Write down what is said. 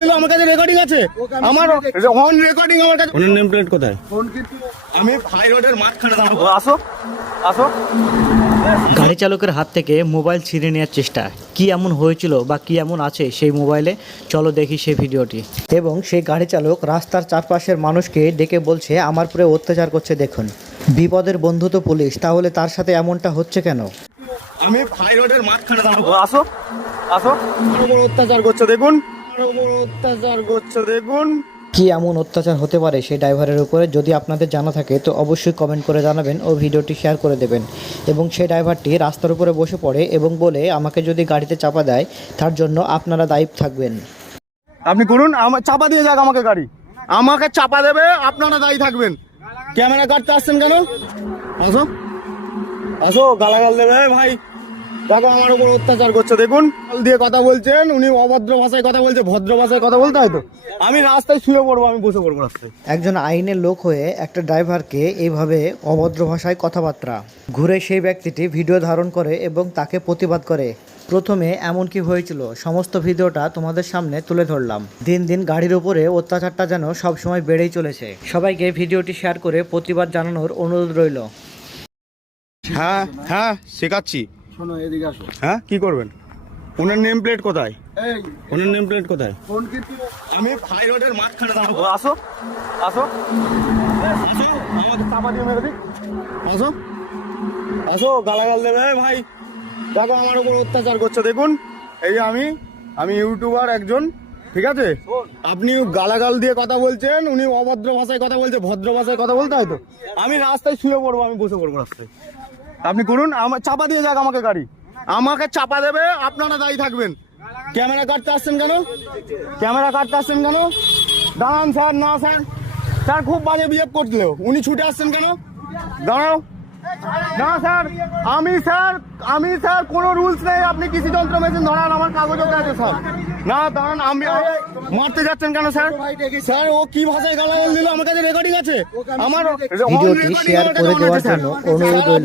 আমার কাছে রেকর্ডিং আছে। আমার অন রেকর্ডিং আমার কাছে ওনার নেম প্লেট কোথায়? আমি হাই রোডের মাঝখানে দাঁড়াবো আসো। আসো। গাড়ি চালকের হাত থেকে মোবাইল ছিনিয়ে নেওয়ার চেষ্টা। কি এমন হয়েছিল বা কি এমন আছে সেই মোবাইলে? চলো দেখি সেই ভিডিওটি। এবং সেই গাড়ি চালক রাস্তার চারপাশের মানুষকে ডেকে বলছে আমার উপরে অত্যাচার করছে দেখুন। বিপদের বন্ধু তো পুলিশ তাহলে তার সাথে এমনটা হচ্ছে কেন? আমি হাই রোডের মাঝখানে দাঁড়াবো আসো। আসো। অত্যাচার করছে দেখুন। আমার উপর অত্যাচার করছে দেখুন। কি এমন অত্যাচার হতে পারে সেই ড্রাইভারের উপরে? যদি আপনাদের জানা থাকে তো অবশ্যই কমেন্ট করে জানাবেন ও ভিডিওটি শেয়ার করে দেবেন। এবং সেই ড্রাইভারটি রাস্তার উপরে বসে পড়ে এবং বলে আমাকে যদি গাড়িতে চাপা দেয় তার জন্য আপনারা দায়ী থাকবেন। আপনি করুন আমার চাপা দিয়ে যাক আমাকে গাড়ি। আমাকে চাপা দেবে আপনারা দায়ী থাকবেন। ক্যামেরা কাটতে আসছেন কেন? আসো। আসো গালাগাল দেবে ভাই। দেখো আমার উপর অত্যাচার করছে দেখুন। দিয়ে কথা বলছেন উনি অভদ্র ভাষায় কথা বলছে ভদ্র ভাষায় কথা বলতে হয়তো আমি রাস্তায় শুয়ে পড়ব আমি বসে পড়ব রাস্তায়। একজন আইনের লোক হয়ে একটা ড্রাইভারকে এইভাবে অভদ্র ভাষায় কথাবার্তা ঘুরে সেই ব্যক্তিটি ভিডিও ধারণ করে এবং তাকে প্রতিবাদ করে। প্রথমে এমন কি হয়েছিল সমস্ত ভিডিওটা তোমাদের সামনে তুলে ধরলাম। দিন দিন গাড়ির উপরে অত্যাচারটা যেন সবসময় বেড়েই চলেছে। সবাইকে ভিডিওটি শেয়ার করে প্রতিবাদ জানানোর অনুরোধ রইল। হ্যাঁ হ্যাঁ শেখাচ্ছি। শোনো এদিকে আসো। হ্যাঁ? কি করবেন? ওনার নেম প্লেট কোথায়? এই ওনার নেম প্লেট কোথায়? ফোন কিন্তু আমি হাই রোডের মাঝখানে দাঁড়াবো। আসো। আসো। আসো আমাকে চাপা দিয়ে মেরে আসো। আসো গালাগাল দেবে। ভাই দেখো আমার উপর অত্যাচার করছে। দেখুন এই যে আমি আমি ইউটিউবার একজন ঠিক আছে? আপনি গালাগাল দিয়ে কথা বলছেন উনি অভদ্র ভাষায় কথা বলছে ভদ্র ভাষায় কথা বলতে হয়তো আমি রাস্তায় শুয়ে পড়ব আমি বসে পড়ব রাস্তায়। আপনি করুন আমার চাপা দিয়ে যাক আমাকে গাড়ি। আমাকে চাপা দেবে আপনারা দায়ী থাকবেন। ক্যামেরা কাটতে আসছেন কেন? ক্যামেরা কাটতে আসছেন কেন? দাঁড়ান স্যার না স্যার। স্যার খুব বাজে বিহেভ করছিল। উনি ছুটে আসছেন কেন? দাঁড়াও। না স্যার। আমি স্যার আমি স্যার কোনো রুলস নেই। আপনি কৃষি যন্ত্র মেশিন ধরান আমার কাগজও আছে স্যার। না দাঁড়ান আমি মারতে যাচ্ছেন কেন স্যার? স্যার ও কি ভাষায় গালাগাল দিল? আমার কাছে রেকর্ডিং আছে। আমার ভিডিওটি শেয়ার করে দেওয়ার জন্য অনুরোধ